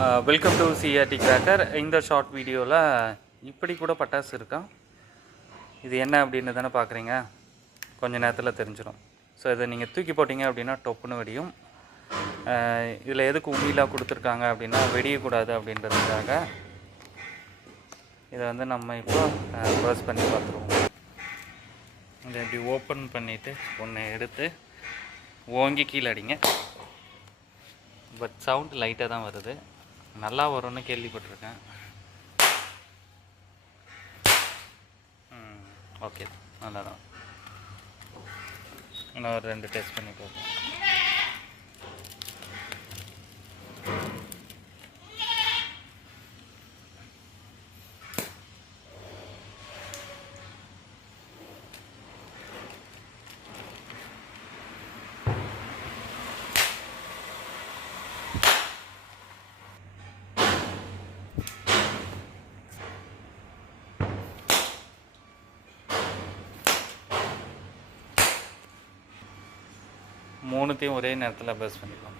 Welcome to CRT cracker. இந்த short வீடியோவில் இப்படி கூட பட்டாசு இருக்கா, இது என்ன அப்படின்னு தானே பார்க்குறீங்க. கொஞ்சம் நேரத்தில் தெரிஞ்சிடும். ஸோ இதை நீங்கள் தூக்கி போட்டிங்க அப்படின்னா டொப்புன்னு வெடியும். இதில் எதுக்கு உண்டிலாக கொடுத்துருக்காங்க அப்படின்னா வெடியக்கூடாது அப்படின்றதுக்காக. இதை வந்து நம்ம இப்போ ப்ரெஸ் பண்ணி பார்த்துருவோம். இதை இப்படி ஓப்பன் பண்ணிவிட்டு ஒன்று எடுத்து ஓங்கி கீழே அடிங்க. பட் சவுண்ட் லைட்டாக தான் வருது, நல்லா வரும்னு கேள்விப்பட்டிருக்கேன். ஓகே, நல்லா தான். இன்னும் ஒரு 2 டெஸ்ட் பண்ணி பார்ப்போம். மூணுத்தையும் ஒரே நேரத்தில் பஸ் பண்ணிக்கலாம்.